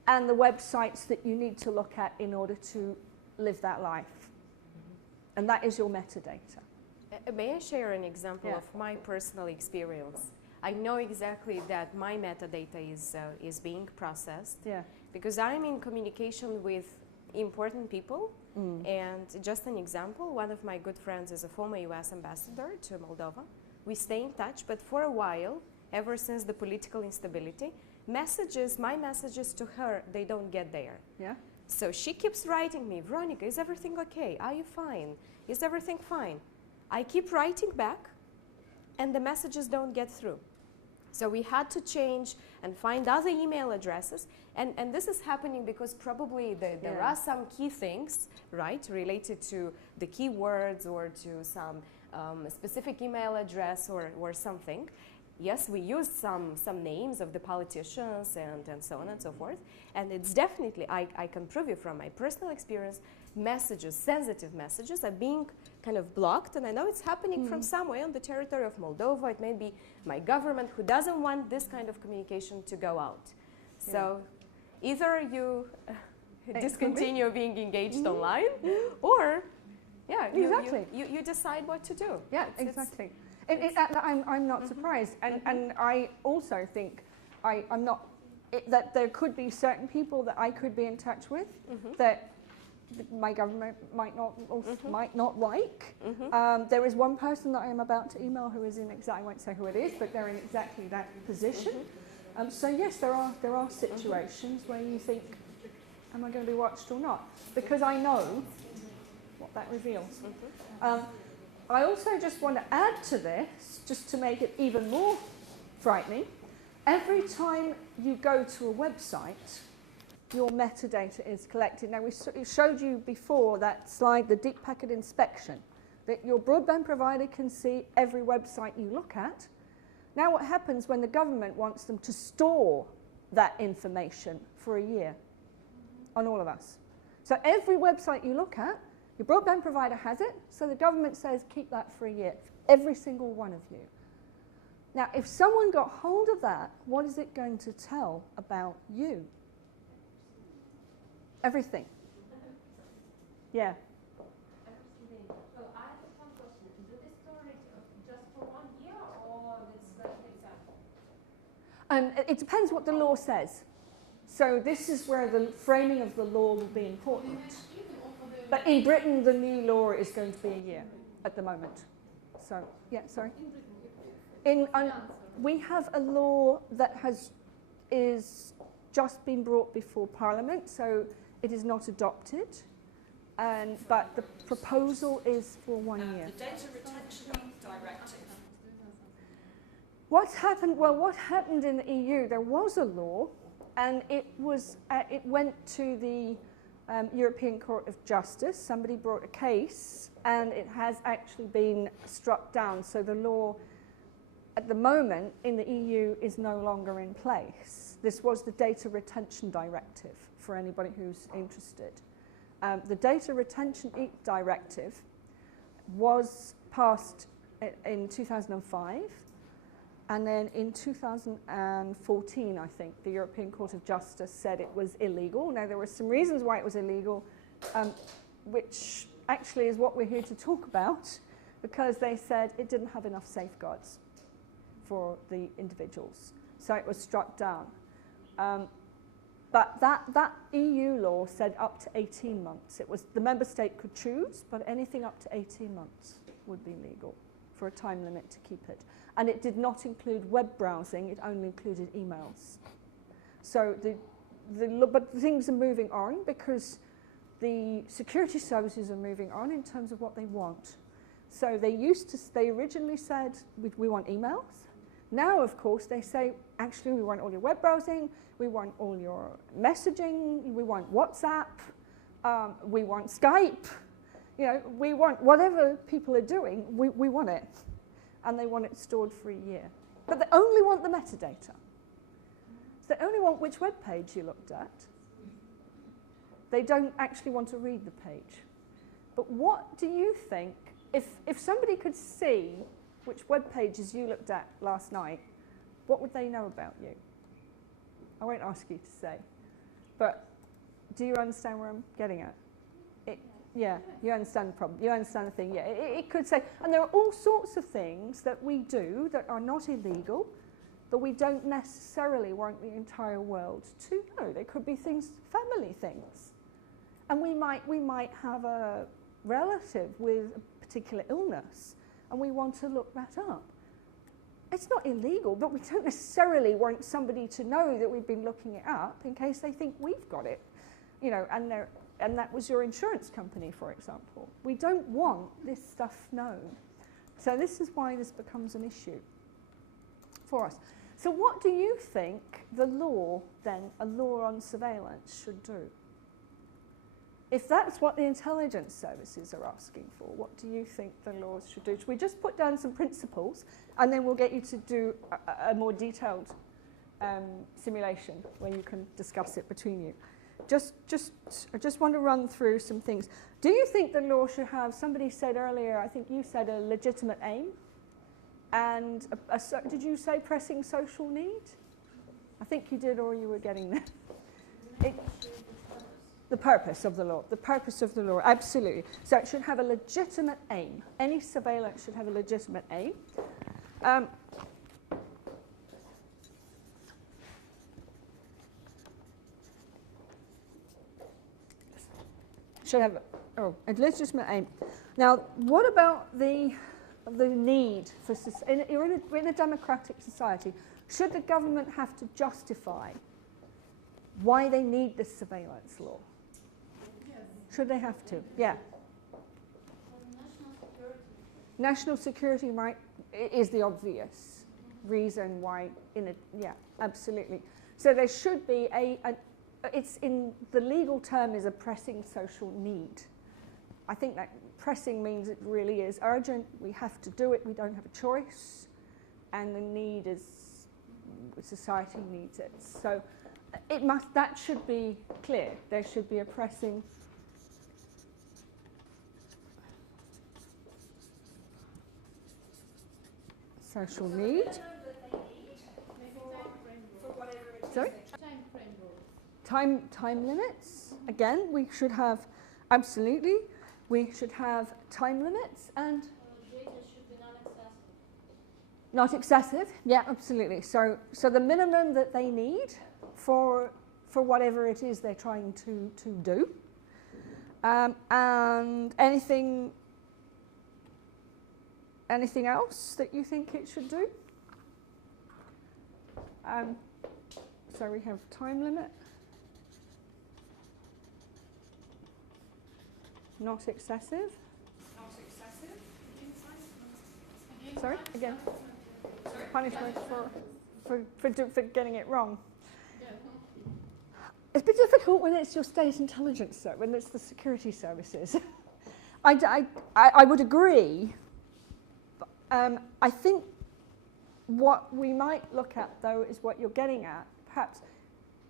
and the websites that you need to look at in order to live that life. And that is your metadata. May I share an example of my personal experience? I know exactly that my metadata is being processed because I'm in communication with important people. And just an example, one of my good friends is a former US ambassador to Moldova. We stay in touch, but for a while, ever since the political instability, my messages to her, they don't get there. So she keeps writing me, Veronica, is everything okay? Are you fine? Is everything fine? I keep writing back, and the messages don't get through. So we had to change and find other email addresses. And this is happening because probably there are some key things, right, related to the keywords or to some specific email address or something. Yes, we used some names of the politicians and so on and so forth. And it's definitely, I can prove you from my personal experience, messages, sensitive messages are being kind of blocked. And I know it's happening from somewhere on the territory of Moldova. It may be my government who doesn't want this kind of communication to go out. So either you discontinue being engaged online or, you decide what to do. Yeah, exactly. I'm not surprised, and I also think I'm not that there could be certain people that I could be in touch with that my government might not like. There is one person that I am about to email who is in I won't say who it is, but they're in exactly that position. So yes, there are situations where you think, am I going to be watched or not? Because I know what that reveals. I also just want to add to this, just to make it even more frightening. Every time you go to a website, your metadata is collected. Now, we showed you before that slide, the deep packet inspection, that your broadband provider can see every website you look at. Now, what happens when the government wants them to store that information for a year on all of us? So every website you look at, your broadband provider has it, so the government says keep that for a year, every single one of you. Now, if someone got hold of that, what is it going to tell about you? Everything. Yeah. So I have one question. Do they store it just for 1 year or it's like example? It depends what the law says. So this is where the framing of the law will be important. But in Britain, the new law is going to be a year at the moment. So, yeah, sorry. We have a law that is just been brought before Parliament, so it is not adopted. But the proposal is for 1 year. The Data Retention Directive. What happened? Well, what happened in the EU? There was a law, and it went to the European Court of Justice. Somebody brought a case, and it has actually been struck down. So the law, at the moment, in the EU is no longer in place. This was the Data Retention Directive, for anybody who's interested. The Data Retention Directive was passed in 2005. And then in 2014, I think, the European Court of Justice said it was illegal. Now, there were some reasons why it was illegal, which actually is what we're here to talk about, because they said it didn't have enough safeguards for the individuals. So it was struck down. But that EU law said up to 18 months. It was the member state could choose, but anything up to 18 months would be legal for a time limit to keep it. And it did not include web browsing, it only included emails. So but things are moving on because the security services are moving on in terms of what they want. So they originally said, we want emails. Now, of course, they say, actually, we want all your web browsing, we want all your messaging, we want WhatsApp, we want Skype. You know, we want whatever people are doing, we want it. And they want it stored for a year. But they only want the metadata. So they only want which web page you looked at. They don't actually want to read the page. But what do you think, if somebody could see which web pages you looked at last night, what would they know about you? I won't ask you to say. But do you understand where I'm getting at? Yeah, you understand the problem. You understand the thing. Yeah, it could say, and there are all sorts of things that we do that are not illegal, but we don't necessarily want the entire world to know. There could be things, family things, and we might have a relative with a particular illness, and we want to look that up. It's not illegal, but we don't necessarily want somebody to know that we've been looking it up in case they think we've got it, you know, and that was your insurance company, for example. We don't want this stuff known. So this is why this becomes an issue for us. So what do you think the law, then, a law on surveillance should do? If that's what the intelligence services are asking for, what do you think the laws should do? Should we just put down some principles and then we'll get you to do a more detailed simulation where you can discuss it between you? I just want to run through some things. Do you think the law should have, somebody said earlier, I think you said, a legitimate aim? And did you say pressing social need? I think you did, or you were getting there. The purpose of the law. The purpose of the law, absolutely. So it should have a legitimate aim. Any surveillance should have a legitimate aim. Should have a legitimate aim. Now, what about the need for we're in a democratic society? Should the government have to justify why they need this surveillance law? Yes. Should they have to? Yeah. National security. National security, right, is the obvious reason why. Yeah, absolutely. So there should be it's in the legal term is a pressing social need. I think that pressing means it really is urgent. We have to do it. We don't have a choice, and the need is society needs it. So that should be clear. There should be a pressing social need. Sorry? Time frame rule. Time limits. Again, we should have, absolutely, we should have time limits and Data should be non-excessive. not excessive. Yeah, absolutely. So the minimum that they need for whatever it is they're trying to do. And anything else that you think it should do? So we have time limit. Not excessive. Not excessive. Sorry, again. Punishment for getting it wrong. It's a bit difficult when it's your state intelligence, when it's the security services. I would agree. I think what we might look at, though, is what you're getting at, perhaps,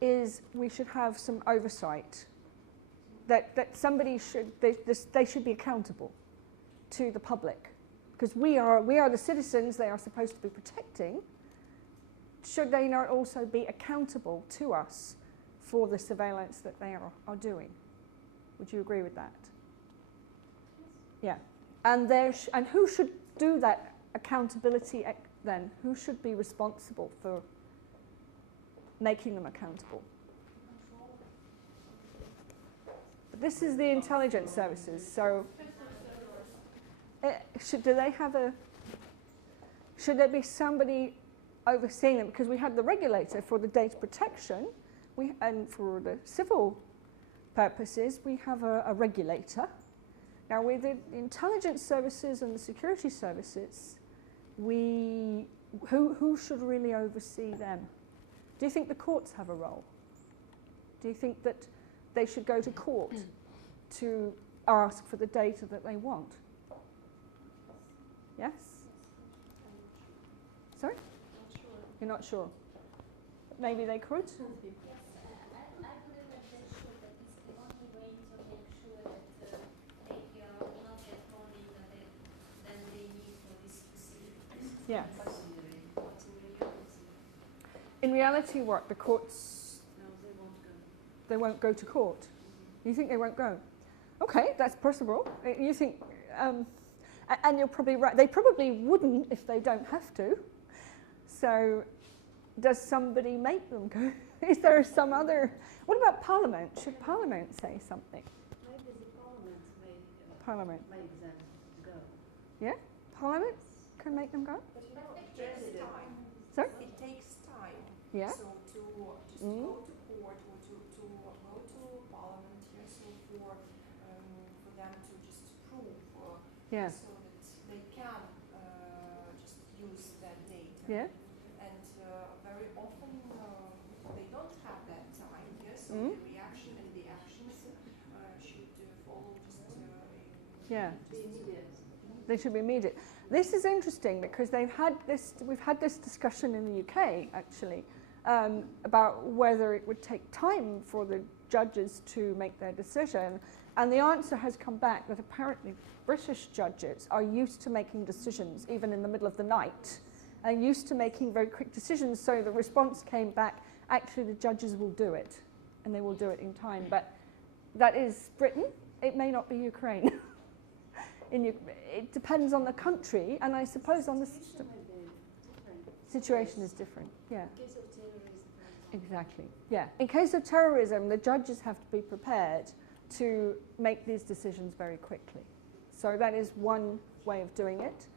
is we should have some oversight. That somebody they should be accountable to the public, because we are the citizens they are supposed to be protecting. Should they not also be accountable to us for the surveillance that they are doing? Would you agree with that? Yeah. And and who should do that accountability then? Who should be responsible for making them accountable? But this is the intelligence services, so should there be somebody overseeing them? Because we have the regulator for the data protection, and for the civil purposes, we have a regulator. Now, with the intelligence services and the security services, who should really oversee them? Do you think the courts have a role? Do you think that they should go to court to ask for the data that they want? Yes? Sorry? Not sure. You're not sure? Maybe they could? Yes, I believe that they should, but it's the only way to make sure that they are not get more data than they need for this specific task. Yes. But in reality, In reality, what? The courts, they won't go to court? You think they won't go? Okay, that's possible. You think, and you're probably right, they probably wouldn't if they don't have to. So does somebody make them go? Is there some other, what about Parliament? Should Parliament say something? Maybe the Parliament may Parliament. make them go. Yeah? Parliament can make them go? But you know, it takes time. Sorry? It takes time. Yeah? So to just go to court or to go to Parliament, yes, so for them to just prove Yeah. so that they can just use that data. Yeah? And So Mm. the reaction and the actions should follow just Yeah. Be immediate. They should be immediate. This is interesting because we've had this discussion in the UK actually about whether it would take time for the judges to make their decision, and the answer has come back that apparently British judges are used to making decisions even in the middle of the night, and used to making very quick decisions. So the response came back, actually the judges will do it, and they will do it in time. But that is Britain. It may not be Ukraine. It depends on the country, and I suppose on the system. Situation is different, yeah. In case of terrorism, for example. Exactly, yeah. In case of terrorism, the judges have to be prepared to make these decisions very quickly. So that is one way of doing it.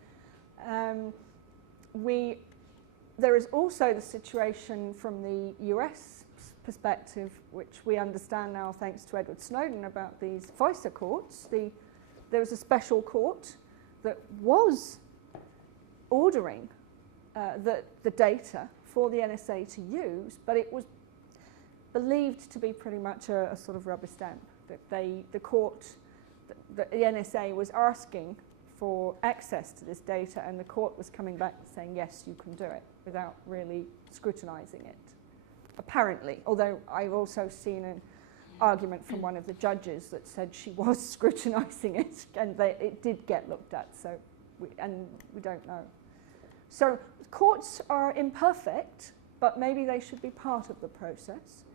There is also the situation from the US perspective, which we understand now thanks to Edward Snowden, about these FISA courts. There was a special court that was ordering the data for the NSA to use, but it was believed to be pretty much a sort of rubber stamp. That the NSA was asking for access to this data, and the court was coming back saying, yes, you can do it, without really scrutinizing it, apparently. Although I've also seen an argument from one of the judges that said she was scrutinizing it, and it did get looked at, so we don't know. So courts are imperfect, but maybe they should be part of the process.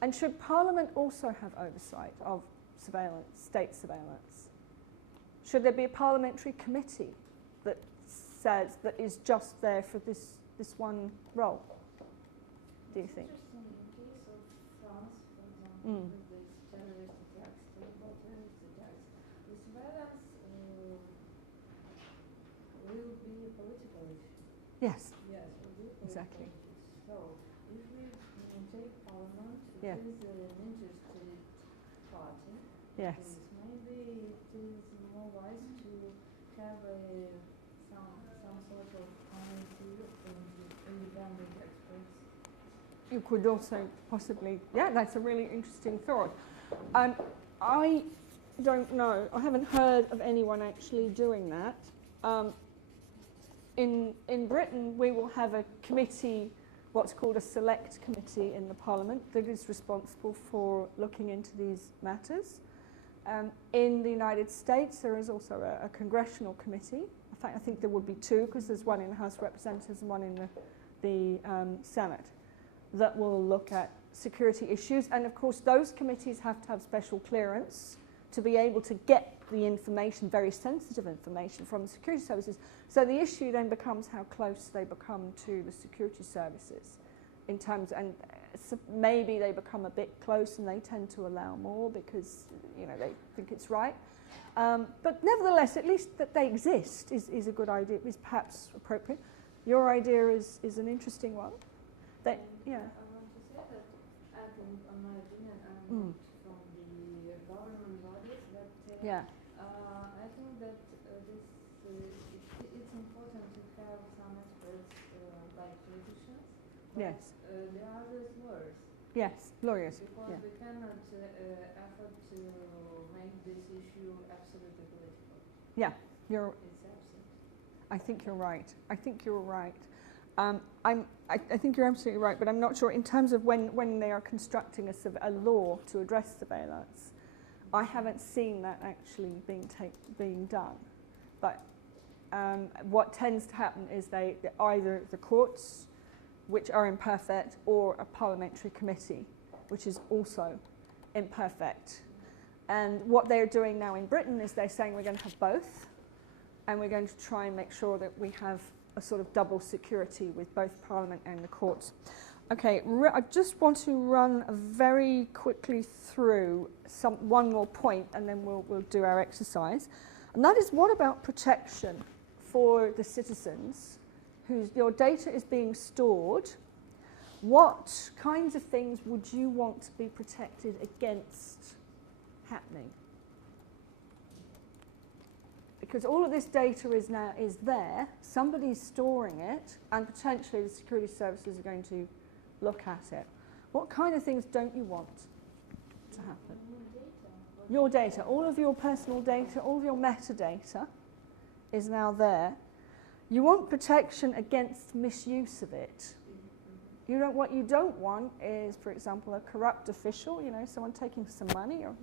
And should Parliament also have oversight of surveillance, state surveillance? Should there be a parliamentary committee that says that is just there for this one role? Do you think? Interesting, in case of France, for example, with these terrorist attacks, terrible terrorist attacks, the surveillance will be a political issue. Yes. Yes, it will be a political Exactly. issue. So, if we take Parliament, Yeah. it is an interested party. Yes. Maybe it is more wise to have some sort of committee and independent experts. You could also possibly, yeah, that's a really interesting thought. I don't know, I haven't heard of anyone actually doing that. In Britain, we will have a committee, what's called a select committee in the Parliament, that is responsible for looking into these matters. In the United States, there is also a congressional committee. In fact, I think there would be two, because there's one in the House of Representatives and one in the Senate, that will look at security issues. And of course, those committees have to have special clearance to be able to get the information, very sensitive information, from the security services. So the issue then becomes how close they become to the security services in terms, and maybe they become a bit close and they tend to allow more because, you know, they think it's right. But nevertheless, at least that they exist is a good idea, is perhaps appropriate. Your idea is an interesting one. That, yeah. I want to say that, I think, on my opinion, I'm not from the government bodies, but Yeah. I think that it's important to have some experts like physicians. Yes. The others lawyers. Yes, lawyers. Because Yeah. we cannot afford to make this issue absolutely political. Yeah, you're. It's absent. I think you're right. I think you're right. I think you're absolutely right, but I'm not sure in terms of when they are constructing a law to address surveillance. I haven't seen that actually being done. But what tends to happen is either the courts, which are imperfect, or a parliamentary committee, which is also imperfect. And what they're doing now in Britain is they're saying we're going to have both, and we're going to try and make sure that we have a sort of double security with both Parliament and the courts. Okay, I just want to run very quickly through one more point, and then we'll do our exercise. And that is, what about protection for the citizens your data is being stored? What kinds of things would you want to be protected against happening? Because all of this data is there, somebody's storing it, and potentially the security services are going to look at it. What kind of things don't you want to happen? Your data, all of your personal data, all of your metadata is now there. You want protection against misuse of it. What you don't want is, for example, a corrupt official, someone taking some money, or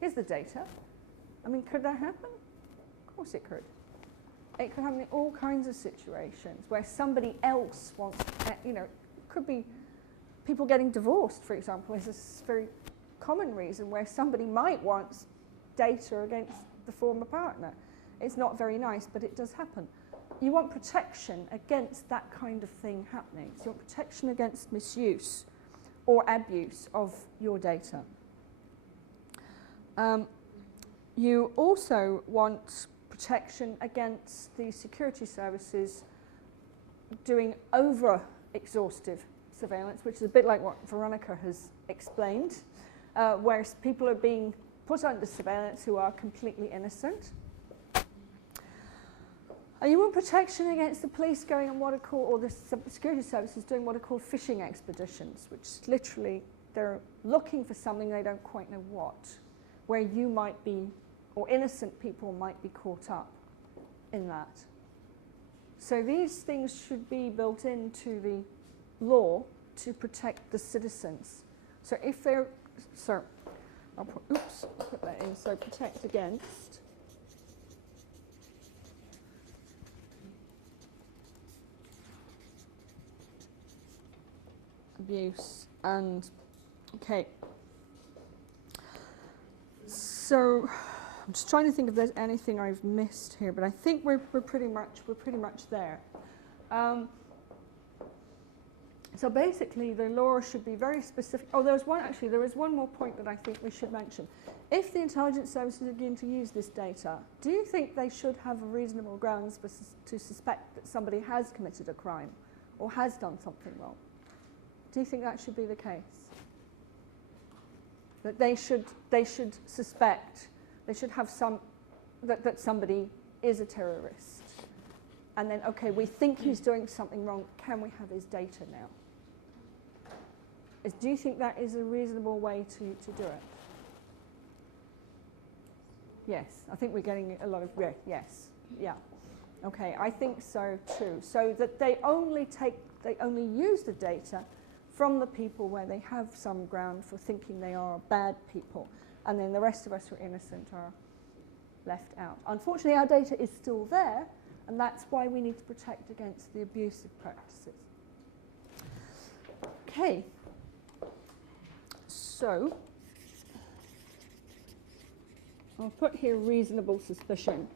here's the data. I mean, could that happen? Of course it could. It could happen in all kinds of situations where somebody else wants, it could be people getting divorced, for example, is a very common reason where somebody might want data against the former partner. It's not very nice, but it does happen. You want protection against that kind of thing happening. So you want protection against misuse or abuse of your data. You also want protection against the security services doing over-exhaustive surveillance, which is a bit like what Veronica has explained, where people are being put under surveillance who are completely innocent. You want protection against the police going on what are called, or the security services doing what are called phishing expeditions, which literally they're looking for something they don't quite know what, where you might be, or innocent people might be caught up in that. So these things should be built into the law to protect the citizens. So if they're, I'll put that in, so protect against. Abuse and okay. So I'm just trying to think if there's anything I've missed here, but I think we're pretty much there. So basically, the law should be very specific. Oh, there is one more point that I think we should mention. If the intelligence services are going to use this data, do you think they should have reasonable grounds to suspect that somebody has committed a crime or has done something wrong? Do you think that should be the case? That they should suspect, they should have that somebody is a terrorist. And then, okay, we think he's doing something wrong, can we have his data now? Do you think that is a reasonable way to do it? Yes, I think we're getting a lot of, yes, yeah. Okay, I think so too. So that they only use the data from the people where they have some ground for thinking they are bad people, and then the rest of us who are innocent are left out. Unfortunately, our data is still there, and that's why we need to protect against the abusive practices. Okay, so I'll put here reasonable suspicion.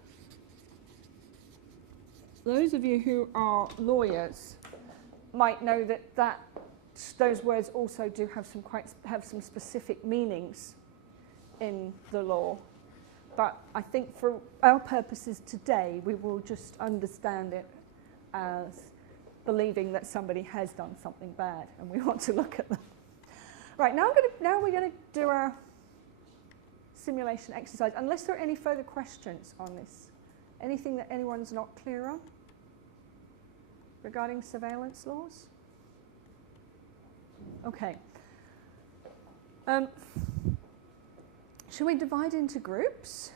Those of you who are lawyers might know that those words also do have some specific meanings in the law. But I think for our purposes today, we will just understand it as believing that somebody has done something bad, and we want to look at them. Right, now we're going to do our simulation exercise, unless there are any further questions on this. Anything that anyone's not clear on regarding surveillance laws? Okay. Should we divide into groups?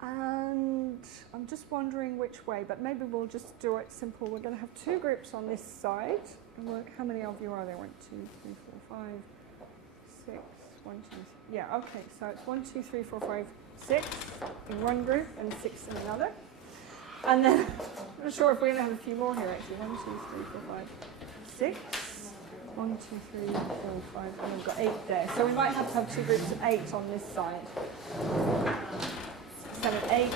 And I'm just wondering which way, but maybe we'll just do it simple. We're going to have two groups on this side. And look, how many of you are there? 1, 2, 3, 4, 5, 6. 1, 2, 3. Yeah, okay. So it's 1, 2, 3, 4, 5, 6 in one group and 6 in another. And then I'm not sure if we're going to have a few more here actually. 1, 2, 3, 4, 5, 6. 1, 2, 3, 4, 5, and we've got 8 there. So we might have to have two groups of 8 on this side. 7, 8.